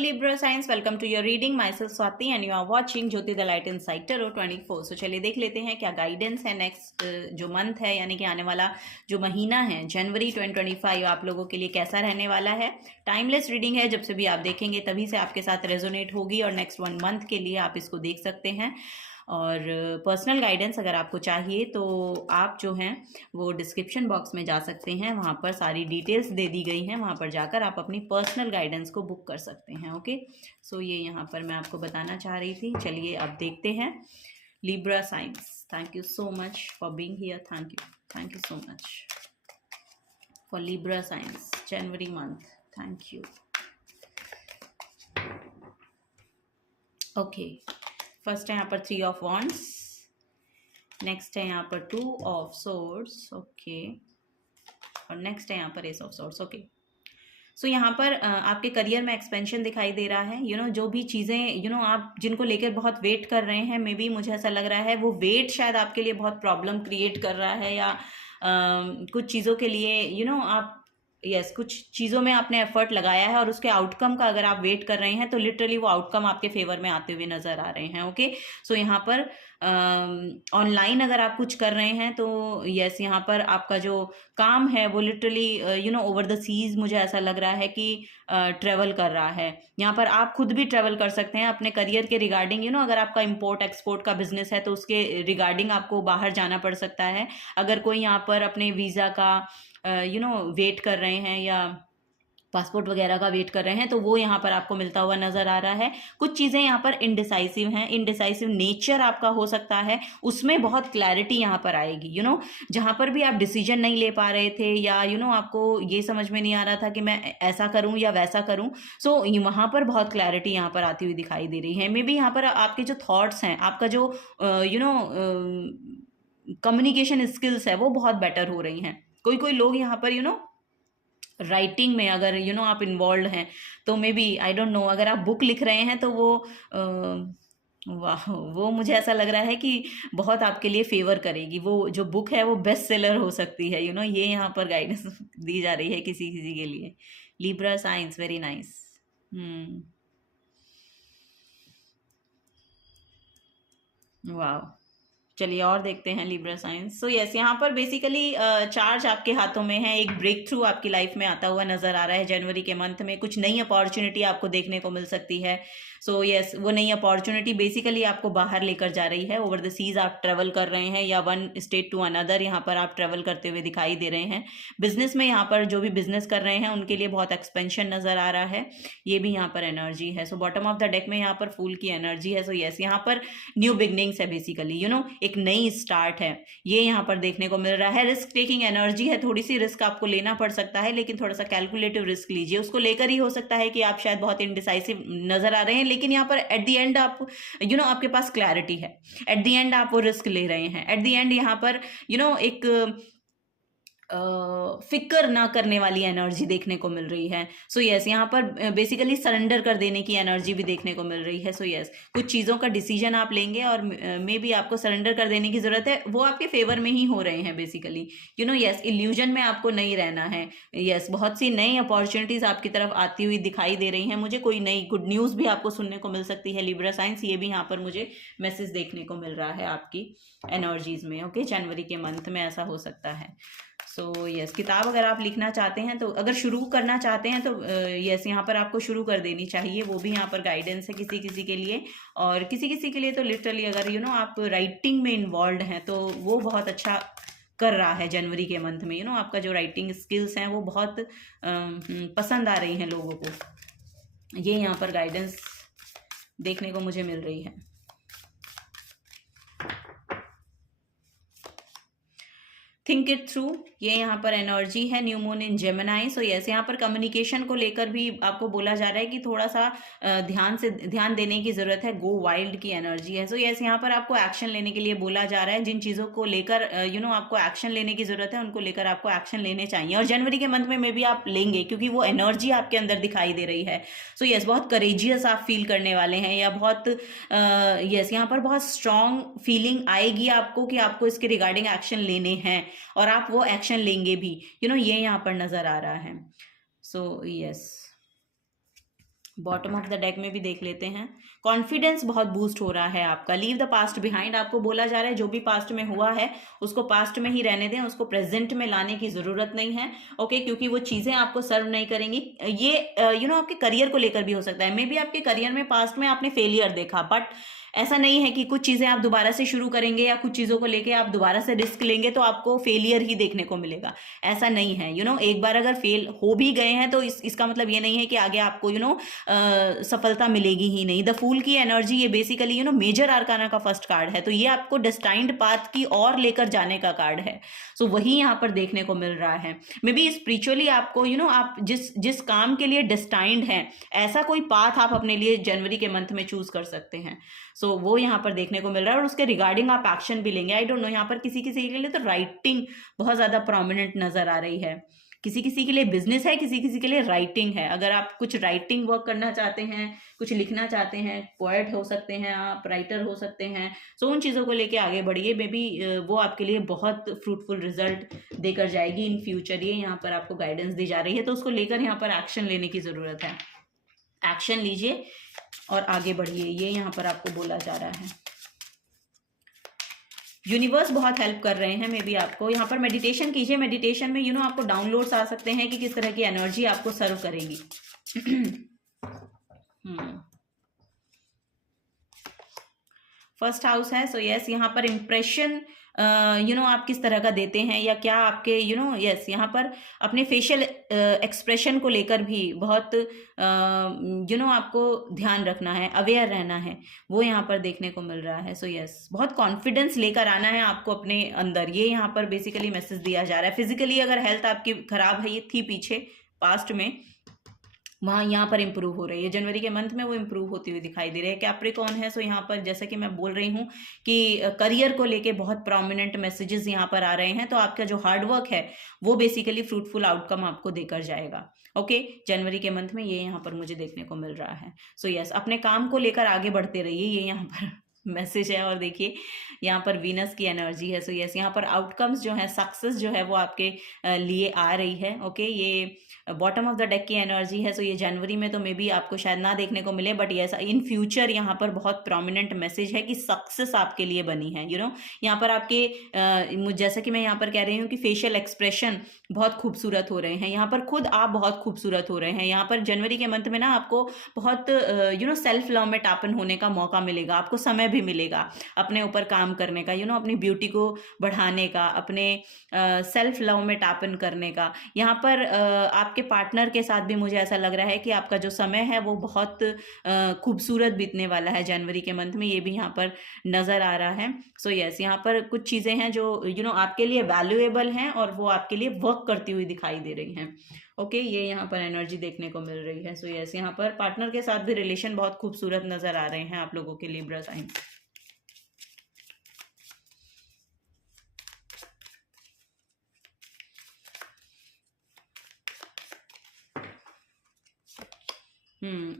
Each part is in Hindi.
Libra Science, welcome to your reading. Myself Swati and you are watching Jyoti the Light Inside Tarot 24. So चलिए देख लेते हैं क्या गाइडेंस है नेक्स्ट जो मंथ है, यानी कि आने वाला जो महीना है जनवरी 2025 आप लोगों के लिए कैसा रहने वाला है। टाइमलेस रीडिंग है, जब से भी आप देखेंगे तभी से आपके साथ रेजोनेट होगी और नेक्स्ट 1 मंथ के लिए आप इसको देख सकते हैं। और पर्सनल गाइडेंस अगर आपको चाहिए तो आप जो हैं वो डिस्क्रिप्शन बॉक्स में जा सकते हैं, वहाँ पर सारी डिटेल्स दे दी गई हैं, वहाँ पर जाकर आप अपनी पर्सनल गाइडेंस को बुक कर सकते हैं। ओके, सो ये यहाँ पर मैं आपको बताना चाह रही थी। चलिए अब देखते हैं Libra science. Thank you so much for being here. Thank you so much for Libra science January month. Thank you. Okay, first है यहाँ पर 3 ऑफ वॉन्ड्स, नेक्स्ट है यहाँ पर 2 ऑफ सोर्ड्स, ओके, और नेक्स्ट है यहाँ पर एस ऑफ सोर्ड्स। ओके, सो यहाँ पर आपके करियर में एक्सपेंशन दिखाई दे रहा है। जो भी चीज़ें आप जिनको लेकर बहुत वेट कर रहे हैं, मे बी मुझे ऐसा लग रहा है वो वेट शायद आपके लिए बहुत प्रॉब्लम क्रिएट कर रहा है, या कुछ चीज़ों के लिए आप कुछ चीज़ों में आपने एफर्ट लगाया है और उसके आउटकम का अगर आप वेट कर रहे हैं तो लिटरली वो आउटकम आपके फेवर में आते हुए नज़र आ रहे हैं। ओके, सो यहाँ पर ऑनलाइन अगर आप कुछ कर रहे हैं तो यहाँ पर आपका जो काम है वो लिटरली ओवर द सीज मुझे ऐसा लग रहा है कि ट्रेवल कर रहा है। यहाँ पर आप खुद भी ट्रेवल कर सकते हैं अपने करियर के रिगार्डिंग। अगर आपका इम्पोर्ट एक्सपोर्ट का बिजनेस है तो उसके रिगार्डिंग आपको बाहर जाना पड़ सकता है। अगर कोई यहाँ पर अपने वीज़ा का वेट कर रहे हैं या पासपोर्ट वगैरह का वेट कर रहे हैं तो वो यहाँ पर आपको मिलता हुआ नज़र आ रहा है। कुछ चीज़ें यहाँ पर इनडिसाइसिव हैं, इनडिसाइसिव नेचर आपका हो सकता है, उसमें बहुत क्लैरिटी यहाँ पर आएगी। जहाँ पर भी आप डिसीजन नहीं ले पा रहे थे या आपको ये समझ में नहीं आ रहा था कि मैं ऐसा करूँ या वैसा करूँ, सो वहाँ पर बहुत क्लैरिटी यहाँ पर आती हुई दिखाई दे रही है। मे बी यहाँ पर आपके जो थॉट्स हैं, आपका जो कम्युनिकेशन स्किल्स है वो बहुत बेटर हो रही हैं। कोई लोग यहाँ पर राइटिंग में अगर आप इन्वॉल्व हैं तो maybe I don't know, अगर आप बुक लिख रहे हैं तो वो मुझे ऐसा लग रहा है कि बहुत आपके लिए फेवर करेगी। वो जो बुक है वो बेस्ट सेलर हो सकती है। ये यहाँ पर गाइडेंस दी जा रही है किसी के लिए। Libra science, very nice. वाह, चलिए और देखते हैं लिब्रा साइंस। सो यस, यहाँ पर बेसिकली चार्ज आपके हाथों में है, एक ब्रेक थ्रू आपकी लाइफ में आता हुआ नजर आ रहा है। जनवरी के मंथ में कुछ नई अपॉर्चुनिटी आपको देखने को मिल सकती है। सो यस, वो नई अपॉर्चुनिटी बेसिकली आपको बाहर लेकर जा रही है। ओवर द सीज आप ट्रेवल कर रहे हैं या वन स्टेट टू अनदर यहाँ पर आप ट्रेवल करते हुए दिखाई दे रहे हैं। बिजनेस में यहाँ पर जो भी बिजनेस कर रहे हैं उनके लिए बहुत एक्सपेंशन नजर आ रहा है। ये भी यहाँ पर एनर्जी है। So bottom of the deck में यहाँ पर फूल की एनर्जी है। सो यस, यहाँ पर न्यू बिगनिंग्स है बेसिकली, एक नई स्टार्ट है ये यहाँ पर देखने को मिल रहा है। रिस्क टेकिंग एनर्जी है, थोड़ी सी रिस्क आपको लेना पड़ सकता है, लेकिन थोड़ा सा कैलकुलेटिव रिस्क लीजिए। उसको लेकर ही हो सकता है कि आप शायद बहुत इनडिसाइसिव नजर आ रहे हैं, लेकिन यहाँ पर एट द एंड आप आपके पास क्लैरिटी है। एट द एंड आप वो रिस्क ले रहे हैं। एट द एंड यहाँ पर एक फिक्र ना करने वाली एनर्जी देखने को मिल रही है। सो यस, यहाँ पर बेसिकली सरेंडर कर देने की एनर्जी भी देखने को मिल रही है। सो यस, कुछ चीज़ों का डिसीजन आप लेंगे और मे बी आपको सरेंडर कर देने की ज़रूरत है। वो आपके फेवर में ही हो रहे हैं बेसिकली। यस, इल्यूजन में आपको नहीं रहना है। यस, बहुत सी नई अपॉर्चुनिटीज़ आपकी तरफ आती हुई दिखाई दे रही हैं। मुझे कोई नई गुड न्यूज़ भी आपको सुनने को मिल सकती है लिब्रा साइंस। ये भी यहाँ पर मुझे मैसेज देखने को मिल रहा है आपकी एनर्जीज में। ओके, जनवरी के मंथ में ऐसा हो सकता है। सो यस, किताब अगर आप लिखना चाहते हैं तो, अगर शुरू करना चाहते हैं तो यस, यहाँ पर आपको शुरू कर देनी चाहिए। वो भी यहाँ पर गाइडेंस है किसी के लिए, और किसी के लिए तो लिटरली अगर आप राइटिंग में इन्वॉल्व हैं तो वो बहुत अच्छा कर रहा है जनवरी के मंथ में। आपका जो राइटिंग स्किल्स हैं वो बहुत पसंद आ रही हैं लोगों को। ये यहाँ पर गाइडेंस देखने को मुझे मिल रही है। थिंक इट थ्रू, ये यहाँ पर एनर्जी है। New moon in Gemini. So yes, यहाँ पर कम्युनिकेशन को लेकर भी आपको बोला जा रहा है कि थोड़ा सा ध्यान देने की ज़रूरत है। गो वाइल्ड की एनर्जी है। सो यस, यहाँ पर आपको एक्शन लेने के लिए बोला जा रहा है। जिन चीज़ों को लेकर आपको एक्शन लेने की ज़रूरत है उनको लेकर आपको एक्शन लेने चाहिए, और जनवरी के मंथ में भी आप लेंगे क्योंकि वो एनर्जी आपके अंदर दिखाई दे रही है। सो यस, बहुत करेजियस आप फील करने वाले हैं, या बहुत यस, यहाँ पर बहुत स्ट्रॉन्ग फीलिंग आएगी आपको कि आपको इसके रिगार्डिंग एक्शन लेने हैं और आप वो एक्शन लेंगे भी। ये यहाँ पर नजर आ रहा है। So yes, bottom of the deck में भी देख लेते हैं। कॉन्फिडेंस बहुत बूस्ट हो रहा है आपका। लीव द पास्ट बिहाइंड, आपको बोला जा रहा है जो भी पास्ट में हुआ है उसको पास्ट में ही रहने दें, उसको प्रेजेंट में लाने की जरूरत नहीं है। ओके, क्योंकि वो चीजें आपको सर्व नहीं करेंगी। ये आपके करियर को लेकर भी हो सकता है। मे बी आपके करियर में पास्ट में आपने फेलियर देखा, बट ऐसा नहीं है कि कुछ चीजें आप दोबारा से शुरू करेंगे या कुछ चीजों को लेके आप दोबारा से रिस्क लेंगे तो आपको फेलियर ही देखने को मिलेगा। ऐसा नहीं है। एक बार अगर फेल हो भी गए हैं तो इसका मतलब ये नहीं है कि आगे आपको सफलता मिलेगी ही नहीं। द फूल की एनर्जी ये बेसिकली मेजर आर्काना का फर्स्ट कार्ड है, तो ये आपको डेस्टाइन्ड पाथ की ओर लेकर जाने का कार्ड है। सो वही यहाँ पर देखने को मिल रहा है। मे बी स्पिरिचुअली आपको आप जिस काम के लिए डेस्टाइन्ड हैं, ऐसा कोई पाथ आप अपने लिए जनवरी के मंथ में चूज कर सकते हैं। सो वो यहाँ पर देखने को मिल रहा है और उसके रिगार्डिंग आप एक्शन भी लेंगे। आई डोंट नो, यहाँ पर किसी किसी के लिए तो राइटिंग बहुत ज्यादा प्रोमिनेंट नजर आ रही है। किसी किसी के लिए बिजनेस है, किसी किसी के लिए राइटिंग है। अगर आप कुछ राइटिंग वर्क करना चाहते हैं, कुछ लिखना चाहते हैं, पोएट हो सकते हैं आप, राइटर हो सकते हैं, सो उन चीज़ों को लेके आगे बढ़िए। मे बी वो आपके लिए बहुत फ्रूटफुल रिजल्ट देकर जाएगी इन फ्यूचर। ये यहाँ पर आपको गाइडेंस दी जा रही है, तो उसको लेकर यहाँ पर एक्शन लेने की ज़रूरत है। एक्शन लीजिए और आगे बढ़िए, ये यहाँ पर आपको बोला जा रहा है। यूनिवर्स बहुत हेल्प कर रहे हैं। मे बी आपको यहाँ पर मेडिटेशन कीजिए। मेडिटेशन में आपको डाउनलोड्स आ सकते हैं कि किस तरह की एनर्जी आपको सर्व करेगी। फर्स्ट हाउस है, सो यस, यहाँ पर इम्प्रेशन आप किस तरह का देते हैं या क्या आपके यस यहाँ पर अपने फेशियल एक्सप्रेशन को लेकर भी बहुत आपको ध्यान रखना है, अवेयर रहना है, वो यहाँ पर देखने को मिल रहा है। सो यस, बहुत कॉन्फिडेंस लेकर आना है आपको अपने अंदर, ये यहाँ पर बेसिकली मैसेज दिया जा रहा है। फिजिकली अगर हेल्थ आपकी खराब है, ये थी पीछे पास्ट में, वहाँ यहाँ पर इंप्रूव हो रही है। जनवरी के मंथ में वो इंप्रूव होती हुई दिखाई दे रही है। कैप्रिकॉर्न है, सो यहाँ पर जैसा कि मैं बोल रही हूँ कि करियर को लेके बहुत प्रोमिनेंट मैसेजेस यहाँ पर आ रहे हैं, तो आपका जो हार्डवर्क है वो बेसिकली फ्रूटफुल आउटकम आपको देकर जाएगा। ओके, जनवरी के मंथ में ये यहाँ पर मुझे देखने को मिल रहा है। सो यस, अपने काम को लेकर आगे बढ़ते रहिए, ये यहाँ पर मैसेज है। और देखिए यहाँ पर वीनस की एनर्जी है। सो यस, यहाँ पर आउटकम्स जो है, सक्सेस जो है वो आपके लिए आ रही है। ओके, ये बॉटम ऑफ द डेक की एनर्जी है। सो ये जनवरी में तो मे बी आपको शायद ना देखने को मिले, बट यस इन फ्यूचर यहाँ पर बहुत प्रोमिनेंट मैसेज है कि सक्सेस आपके लिए बनी है। यहाँ पर आपके जैसा कि मैं यहाँ पर कह रही हूँ कि फेशियल एक्सप्रेशन बहुत खूबसूरत हो रहे हैं, यहाँ पर खुद आप बहुत खूबसूरत हो रहे हैं। यहाँ पर जनवरी के मंथ में ना आपको बहुत सेल्फ लव में टापन होने का मौका मिलेगा, आपको समय भी मिलेगा अपने ऊपर काम करने का, अपनी ब्यूटी को बढ़ाने का, अपने सेल्फ लव में टापन करने का। यहाँ पर आपके पार्टनर के साथ भी मुझे ऐसा लग रहा है कि आपका जो समय है वो बहुत खूबसूरत बीतने वाला है जनवरी के मंथ में, ये भी यहाँ पर नजर आ रहा है। सो यस, यहाँ पर कुछ चीजें हैं जो आपके लिए वैल्यूएबल हैं और वो आपके लिए वर्क करती हुई दिखाई दे रही हैं। ओके, ये यहाँ पर एनर्जी देखने को मिल रही है। सो यस, यहाँ पर पार्टनर के साथ भी रिलेशन बहुत खूबसूरत नजर आ रहे हैं आप लोगों के लिब्रा साइन।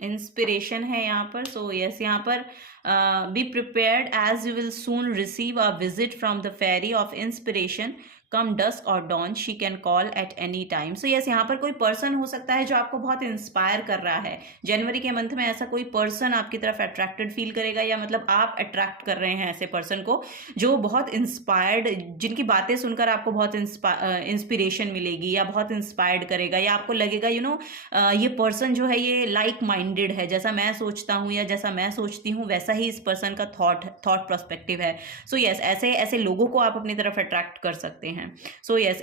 इंस्पिरेशन है यहाँ पर। सो यस, यहाँ पर be prepared as you will soon receive a visit from the fairy of inspiration come dusk और dawn, she can call at any time. So yes, यहाँ पर कोई पर्सन हो सकता है जो आपको बहुत इंस्पायर कर रहा है। जनवरी के मंथ में ऐसा कोई पर्सन आपकी तरफ अट्रैक्टेड फील करेगा, या मतलब आप अट्रैक्ट कर रहे हैं ऐसे पर्सन को जो बहुत इंस्पायर्ड, जिनकी बातें सुनकर आपको बहुत इंस्पिरेशन मिलेगी या बहुत इंस्पायर्ड करेगा, या आपको लगेगा ये पर्सन जो है ये लाइक माइंडेड है, जैसा मैं सोचता हूँ या जैसा मैं सोचती हूँ वैसा ही इस पर्सन का थॉट पर्सपेक्टिव है। सो यस, ऐसे लोगों को आप अपनी तरफ अट्रैक्ट कर सकते हैं। सो यस,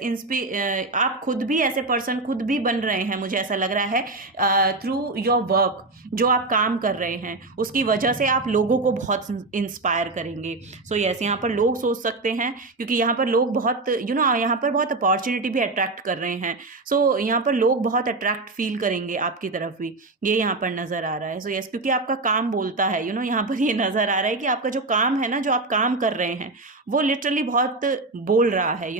आप खुद भी ऐसे पर्सन खुद भी बन रहे हैं, मुझे ऐसा लग रहा है थ्रू योर वर्क, जो आप काम कर रहे हैं उसकी वजह से आप लोगों को बहुत इंस्पायर करेंगे। सो यस, यहाँ पर लोग सोच सकते हैं, क्योंकि यहाँ पर लोग बहुत यहाँ पर बहुत अपॉर्चुनिटी भी अट्रैक्ट कर रहे हैं। सो यहाँ पर लोग बहुत अट्रैक्ट फील करेंगे आपकी तरफ भी, ये यहाँ पर नजर आ रहा है। सो यस, क्योंकि आपका काम बोलता है, यहाँ पर ये नजर आ रहा है कि आपका जो काम है ना, जो आप काम कर रहे हैं वो लिटरली बहुत बोल रहा है,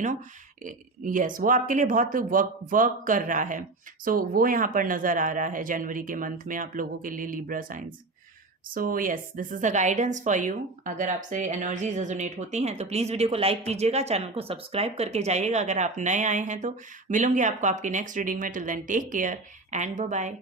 यस, वो आपके लिए बहुत वर्क कर रहा है। सो वो यहाँ पर नजर आ रहा है जनवरी के मंथ में आप लोगों के लिए Libra science. So yes, this is the guidance for you. अगर आपसे एनर्जीज रेजोनेट होती हैं तो प्लीज़ वीडियो को लाइक कीजिएगा, चैनल को सब्सक्राइब करके जाइएगा अगर आप नए आए हैं तो। मिलूंगी आपको आपकी नेक्स्ट रीडिंग में। Till then take care and bye bye.